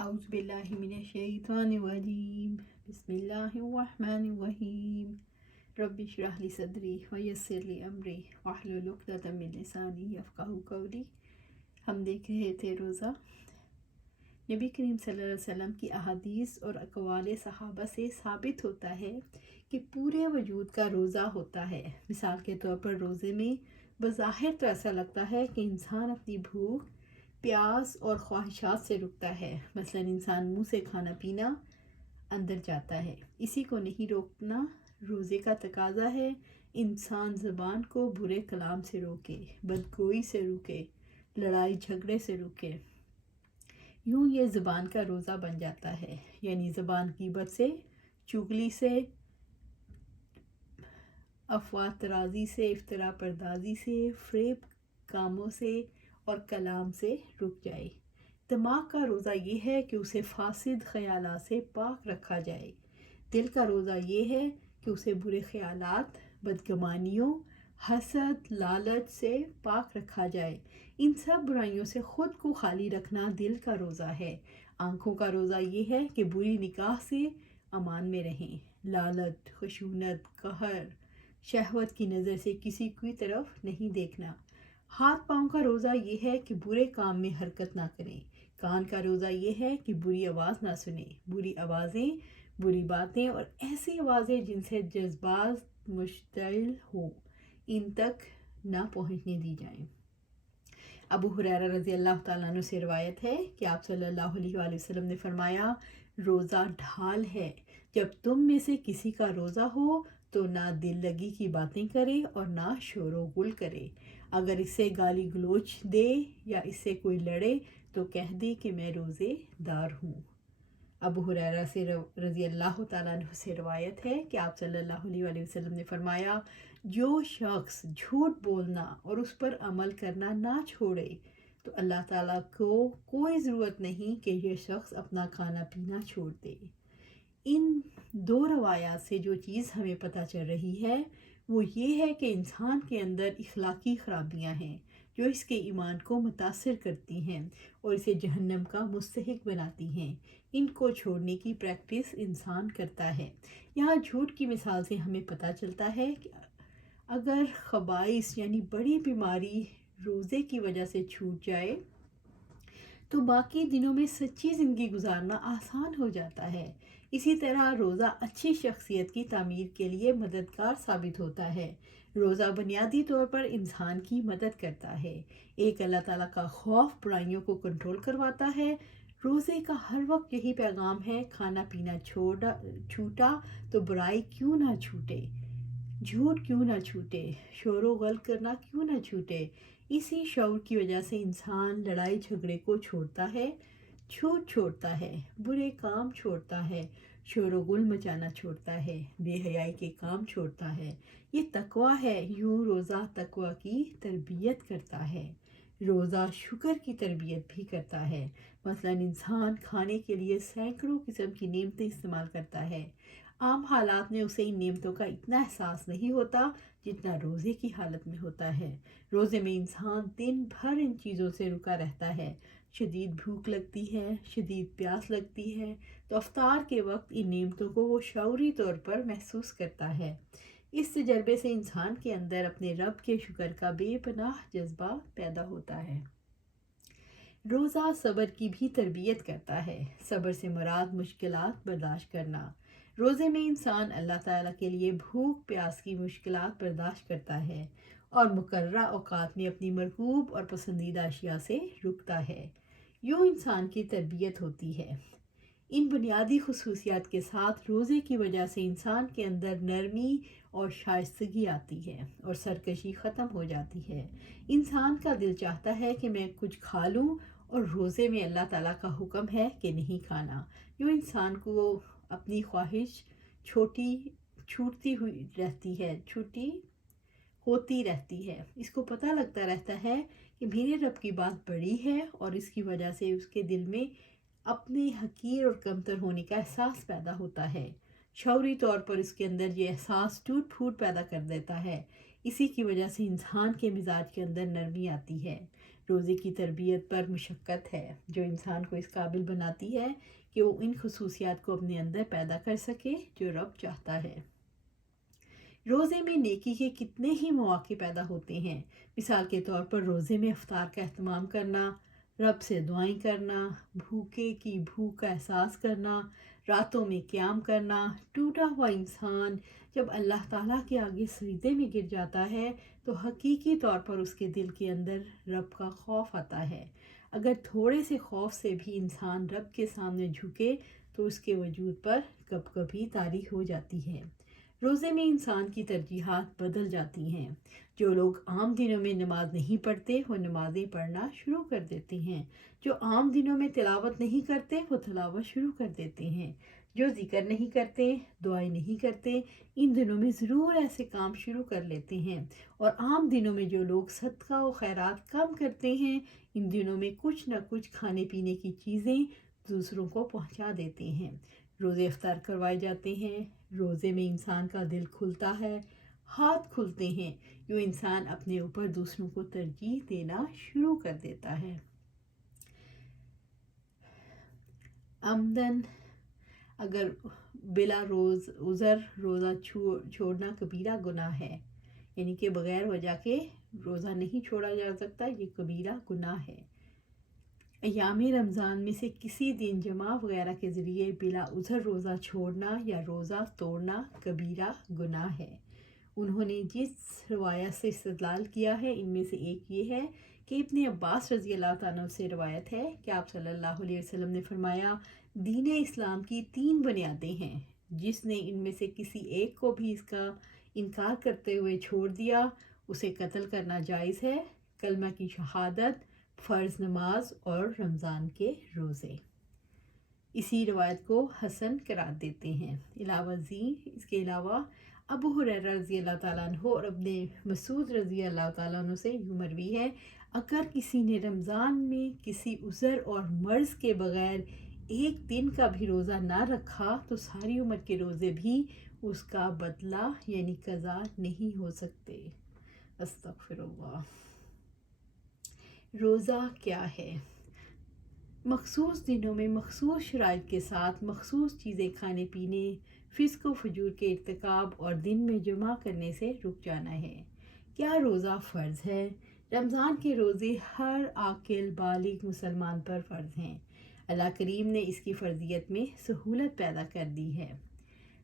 اعوذ باللہ من الشیطان الرجیم بسم اللہ الرحمن الرحیم رب اشرح لی صدری ویسر لی امری واحلل عقدۃ من لسانی یفقہوا قولی۔ ہم دیکھ رہے تھے روزہ۔ نبی کریم صلی اللہ علیہ وسلم کی احادیث اور اقوال صحابہ سے ثابت ہوتا ہے کہ پورے وجود کا روزہ ہوتا ہے۔ مثال کے طور پر روزے میں بظاہر تو ایسا لگتا ہے کہ انسان اپنی بھوک، پیاس اور خواہشات سے رکتا ہے۔ مثلا انسان منہ سے کھانا پینا اندر جاتا ہے، اسی کو نہیں روکنا روزے کا تقاضا ہے۔ انسان زبان کو برے کلام سے روکے، بدگوئی سے روکے، لڑائی جھگڑے سے روکے، یوں یہ زبان کا روزہ بن جاتا ہے۔ یعنی زبان غیبت سے، چغلی سے، افواہ ترازی سے، افترا پردازی سے، فریب کاموں سے اور کلام سے رک جائے۔ دماغ کا روزہ یہ ہے کہ اسے فاسد خیالات سے پاک رکھا جائے۔ دل کا روزہ یہ ہے کہ اسے برے خیالات، بدگمانیوں، حسد، لالچ سے پاک رکھا جائے۔ ان سب برائیوں سے خود کو خالی رکھنا دل کا روزہ ہے۔ آنکھوں کا روزہ یہ ہے کہ بری نگاہ سے امان میں رہیں۔ لالچ، خشونت، قہر، شہوت کی نظر سے کسی کی طرف نہیں دیکھنا۔ ہاتھ پاؤں کا روزہ یہ ہے کہ برے کام میں حرکت نہ کریں۔ کان کا روزہ یہ ہے کہ بری آواز نہ سنیں۔ بری آوازیں، بری باتیں اور ایسی آوازیں جن سے جذبات مشتعل ہوں، ان تک نہ پہنچنے دی جائیں۔ ابو ہریرہ رضی اللہ تعالیٰ عنہ سے روایت ہے کہ آپ صلی اللہ علیہ وآلہ وسلم نے فرمایا، روزہ ڈھال ہے۔ جب تم میں سے کسی کا روزہ ہو تو نہ دل لگی کی باتیں کرے اور نہ شور و غل کرے۔ اگر اس سے گالی گلوچ دے یا اس سے کوئی لڑے تو کہہ دے کہ میں روزے دار ہوں۔ ابو ہریرہ سے رضی اللہ تعالیٰ عنہ سے روایت ہے کہ آپ صلی اللہ علیہ وآلہ وسلم نے فرمایا، جو شخص جھوٹ بولنا اور اس پر عمل کرنا نہ چھوڑے تو اللہ تعالیٰ کو کوئی ضرورت نہیں کہ یہ شخص اپنا کھانا پینا چھوڑ دے۔ ان دو روایات سے جو چیز ہمیں پتہ چل رہی ہے وہ یہ ہے کہ انسان کے اندر اخلاقی خرابیاں ہیں جو اس کے ایمان کو متاثر کرتی ہیں اور اسے جہنم کا مستحق بناتی ہیں۔ ان کو چھوڑنے کی پریکٹس انسان کرتا ہے۔ یہاں جھوٹ کی مثال سے ہمیں پتہ چلتا ہے کہ اگر خبائث یعنی بڑی بیماری روزے کی وجہ سے چھوٹ جائے تو باقی دنوں میں سچی زندگی گزارنا آسان ہو جاتا ہے۔ اسی طرح روزہ اچھی شخصیت کی تعمیر کے لیے مددگار ثابت ہوتا ہے۔ روزہ بنیادی طور پر انسان کی مدد کرتا ہے۔ ایک اللہ تعالیٰ کا خوف برائیوں کو کنٹرول کرواتا ہے۔ روزے کا ہر وقت یہی پیغام ہے، کھانا پینا چھوٹا تو برائی کیوں نہ چھوٹے، جھوٹ کیوں نہ چھوٹے، شور و غل کرنا کیوں نہ چھوٹے۔ اسی شعور کی وجہ سے انسان لڑائی جھگڑے کو چھوڑتا ہے، جھوٹ چھوڑتا ہے، برے کام چھوڑتا ہے، شور و غل مچانا چھوڑتا ہے، بے حیائی کے کام چھوڑتا ہے۔ یہ تقویٰ ہے۔ یوں روزہ تقویٰ کی تربیت کرتا ہے۔ روزہ شکر کی تربیت بھی کرتا ہے۔ مثلا انسان کھانے کے لیے سینکڑوں قسم کی نعمتیں استعمال کرتا ہے۔ عام حالات میں اسے ان نعمتوں کا اتنا احساس نہیں ہوتا جتنا روزے کی حالت میں ہوتا ہے۔ روزے میں انسان دن بھر ان چیزوں سے رکا رہتا ہے۔ شدید بھوک لگتی ہے، شدید پیاس لگتی ہے تو افطار کے وقت ان نعمتوں کو وہ شعوری طور پر محسوس کرتا ہے۔ اس تجربے سے انسان کے اندر اپنے رب کے شکر کا بے پناہ جذبہ پیدا ہوتا ہے۔ روزہ صبر کی بھی تربیت کرتا ہے۔ صبر سے مراد مشکلات برداشت کرنا۔ روزے میں انسان اللہ تعالیٰ کے لیے بھوک پیاس کی مشکلات برداشت کرتا ہے اور مقررہ اوقات میں اپنی مرغوب اور پسندیدہ اشیاء سے رکتا ہے۔ یوں انسان کی تربیت ہوتی ہے۔ ان بنیادی خصوصیات کے ساتھ روزے کی وجہ سے انسان کے اندر نرمی اور شائستگی آتی ہے اور سرکشی ختم ہو جاتی ہے۔ انسان کا دل چاہتا ہے کہ میں کچھ کھا لوں اور روزے میں اللہ تعالیٰ کا حکم ہے کہ نہیں کھانا۔ یوں انسان کو اپنی خواہش چھوٹی ہوتی رہتی ہے۔ اس کو پتہ لگتا رہتا ہے کہ میرے رب کی بات بڑی ہے اور اس کی وجہ سے اس کے دل میں اپنے حقیر اور کمتر ہونے کا احساس پیدا ہوتا ہے۔ شعوری طور پر اس کے اندر یہ احساس ٹوٹ پھوٹ پیدا کر دیتا ہے۔ اسی کی وجہ سے انسان کے مزاج کے اندر نرمی آتی ہے۔ روزے کی تربیت پر مشقت ہے جو انسان کو اس قابل بناتی ہے کہ وہ ان خصوصیات کو اپنے اندر پیدا کر سکے جو رب چاہتا ہے۔ روزے میں نیکی کے کتنے ہی مواقع پیدا ہوتے ہیں۔ مثال کے طور پر روزے میں افطار کا اہتمام کرنا، رب سے دعائیں کرنا، بھوکے کی بھوک کا احساس کرنا، راتوں میں قیام کرنا۔ ٹوٹا ہوا انسان جب اللہ تعالیٰ کے آگے سجدے میں گر جاتا ہے تو حقیقی طور پر اس کے دل کے اندر رب کا خوف آتا ہے۔ اگر تھوڑے سے خوف سے بھی انسان رب کے سامنے جھکے تو اس کے وجود پر کب کبھی طاری ہو جاتی ہے۔ روزے میں انسان کی ترجیحات بدل جاتی ہیں۔ جو لوگ عام دنوں میں نماز نہیں پڑھتے وہ نمازیں پڑھنا شروع کر دیتے ہیں۔ جو عام دنوں میں تلاوت نہیں کرتے وہ تلاوت شروع کر دیتے ہیں۔ جو ذکر نہیں کرتے، دعائیں نہیں کرتے، ان دنوں میں ضرور ایسے کام شروع کر لیتے ہیں۔ اور عام دنوں میں جو لوگ صدقہ و خیرات کم کرتے ہیں، ان دنوں میں کچھ نہ کچھ کھانے پینے کی چیزیں دوسروں کو پہنچا دیتے ہیں۔ روزے افطار کروائے جاتے ہیں۔ روزے میں انسان کا دل کھلتا ہے، ہاتھ کھلتے ہیں، جو انسان اپنے اوپر دوسروں کو ترجیح دینا شروع کر دیتا ہے۔ عمدن اگر بلا عذر روزہ چھوڑنا کبیرہ گناہ ہے، یعنی کہ بغیر وجہ کے روزہ نہیں چھوڑا جا سکتا، یہ کبیرہ گناہ ہے۔ ایام رمضان میں سے کسی دن جمعہ وغیرہ کے ذریعے بلا عذر روزہ چھوڑنا یا روزہ توڑنا کبیرہ گناہ ہے۔ انہوں نے جس روایت سے استدلال کیا ہے ان میں سے ایک یہ ہے کہ ابن عباس رضی اللہ تعالیٰ سے روایت ہے کہ آپ صلی اللہ علیہ وسلم نے فرمایا، دین اسلام کی 3 بنیادیں ہیں، جس نے ان میں سے کسی ایک کو بھی اس کا انکار کرتے ہوئے چھوڑ دیا اسے قتل کرنا جائز ہے: کلمہ کی شہادت، فرض نماز اور رمضان کے روزے۔ اسی روایت کو حسن قرار دیتے ہیں۔ اس کے علاوہ ابو ہریرہ رضی اللہ تعالیٰ عنہ اور ابن مسعود رضی اللہ تعالیٰ عنہ سے یوں مروی ہے، اگر کسی نے رمضان میں کسی عذر اور مرض کے بغیر ایک دن کا بھی روزہ نہ رکھا تو ساری عمر کے روزے بھی اس کا بدلہ یعنی قضا نہیں ہو سکتے۔ استغفر اللہ۔ روزہ کیا ہے؟ مخصوص دنوں میں مخصوص شرائط کے ساتھ مخصوص چیزیں کھانے پینے، فسق و فجور کے ارتکاب اور دن میں جمع کرنے سے رک جانا ہے۔ کیا روزہ فرض ہے؟ رمضان کے روزے ہر عاقل بالغ مسلمان پر فرض ہیں۔ اللہ کریم نے اس کی فرضیت میں سہولت پیدا کر دی ہے۔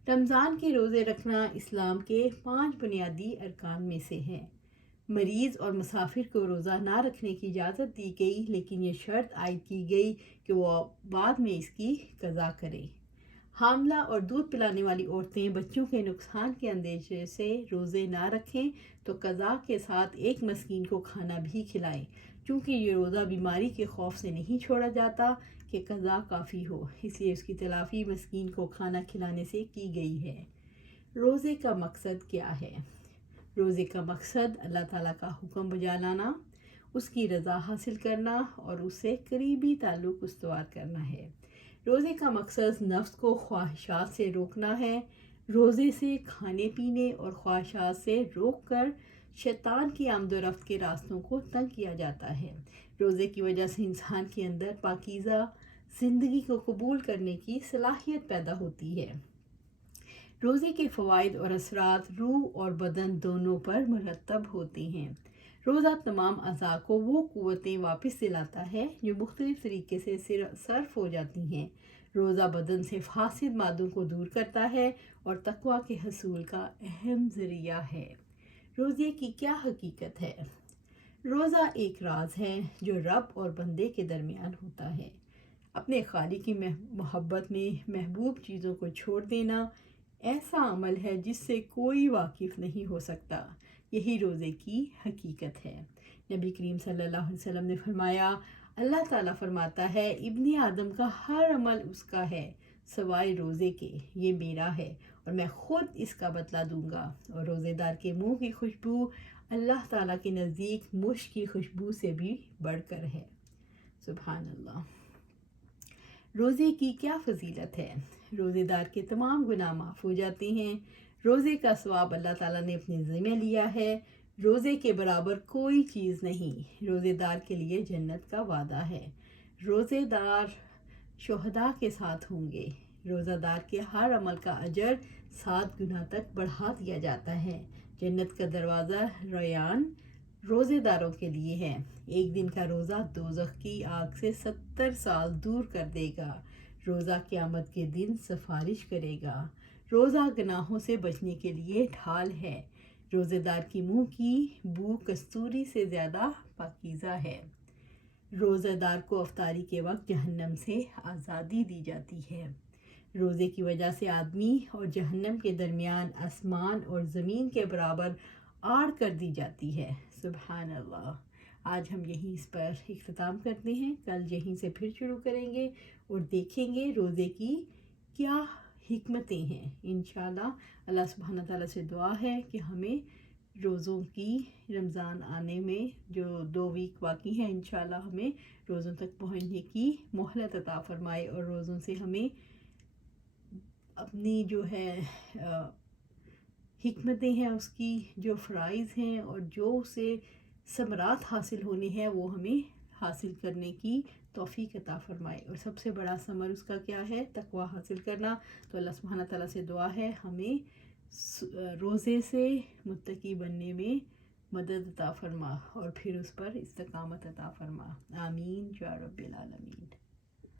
رمضان کے روزے رکھنا اسلام کے 5 بنیادی ارکان میں سے ہے۔ مریض اور مسافر کو روزہ نہ رکھنے کی اجازت دی گئی، لیکن یہ شرط عائد کی گئی کہ وہ بعد میں اس کی قضا کرے۔ حاملہ اور دودھ پلانے والی عورتیں بچوں کے نقصان کے اندیشے سے روزے نہ رکھیں تو قضا کے ساتھ ایک مسکین کو کھانا بھی کھلائیں، چونکہ یہ روزہ بیماری کے خوف سے نہیں چھوڑا جاتا کہ قضا کافی ہو، اس لیے اس کی تلافی مسکین کو کھانا کھلانے سے کی گئی ہے۔ روزے کا مقصد کیا ہے؟ روزے کا مقصد اللہ تعالیٰ کا حکم بجا لانا، اس کی رضا حاصل کرنا اور اس سے قریبی تعلق استوار کرنا ہے۔ روزے کا مقصد نفس کو خواہشات سے روکنا ہے۔ روزے سے کھانے پینے اور خواہشات سے روک کر شیطان کی آمد و رفت کے راستوں کو تنگ کیا جاتا ہے۔ روزے کی وجہ سے انسان کے اندر پاکیزہ زندگی کو قبول کرنے کی صلاحیت پیدا ہوتی ہے۔ روزے کے فوائد اور اثرات روح اور بدن دونوں پر مرتب ہوتے ہیں۔ روزہ تمام اعضاء کو وہ قوتیں واپس دلاتا ہے جو مختلف طریقے سے صرف ہو جاتی ہیں۔ روزہ بدن سے فاسد مادوں کو دور کرتا ہے اور تقویٰ کے حصول کا اہم ذریعہ ہے۔ روزے کی کیا حقیقت ہے؟ روزہ ایک راز ہے جو رب اور بندے کے درمیان ہوتا ہے۔ اپنے خالق کی محبت میں محبوب چیزوں کو چھوڑ دینا ایسا عمل ہے جس سے کوئی واقف نہیں ہو سکتا۔ یہی روزے کی حقیقت ہے۔ نبی کریم صلی اللہ علیہ وسلم نے فرمایا، اللہ تعالیٰ فرماتا ہے، ابن آدم کا ہر عمل اس کا ہے سوائے روزے کے، یہ میرا ہے اور میں خود اس کا بدلہ دوں گا۔ اور روزے دار کے منہ کی خوشبو اللہ تعالیٰ کے نزدیک مشک کی خوشبو سے بھی بڑھ کر ہے۔ سبحان اللہ۔ روزے کی کیا فضیلت ہے؟ روزے دار کے تمام گناہ معاف ہو جاتے ہیں۔ روزے کا ثواب اللہ تعالیٰ نے اپنے ذمہ لیا ہے۔ روزے کے برابر کوئی چیز نہیں، روزے دار کے لیے جنت کا وعدہ ہے۔ روزے دار شہداء کے ساتھ ہوں گے۔ روزہ دار کے ہر عمل کا اجر 7 گنا تک بڑھا دیا جاتا ہے۔ جنت کا دروازہ ریان روزے داروں کے لیے ہے۔ ایک دن کا روزہ دوزخ کی آگ سے 70 سال دور کر دے گا۔ روزہ قیامت کے دن سفارش کرے گا۔ روزہ گناہوں سے بچنے کے لیے ڈھال ہے۔ روزے دار کی منہ کی بو کستوری سے زیادہ پاکیزہ ہے۔ روزہ دار کو افطاری کے وقت جہنم سے آزادی دی جاتی ہے۔ روزے کی وجہ سے آدمی اور جہنم کے درمیان آسمان اور زمین کے برابر آڑ کر دی جاتی ہے۔ سبحان اللہ۔ آج ہم یہیں اس پر اختتام کرتے ہیں، کل یہیں سے پھر شروع کریں گے اور دیکھیں گے روزے کی کیا حکمتیں ہیں۔ انشاءاللہ اللہ سبحانہ تعالیٰ سے دعا ہے کہ ہمیں روزوں کی رمضان آنے میں جو 2 ویک باقی ہیں انشاءاللہ ہمیں روزوں تک پہنچنے کی مہلت عطا فرمائے، اور روزوں سے ہمیں اپنی جو ہے حکمتیں ہیں، اس کی جو فرائض ہیں اور جو اسے ثمرات حاصل ہونے ہیں وہ ہمیں حاصل کرنے کی توفیق عطا فرمائے، اور سب سے بڑا ثمر اس کا کیا ہے؟ تقوی حاصل کرنا۔ تو اللہ سبحانہ تعالیٰ سے دعا ہے ہمیں روزے سے متقی بننے میں مدد عطا فرما اور پھر اس پر استقامت عطا فرما۔ آمین یا رب العالمین۔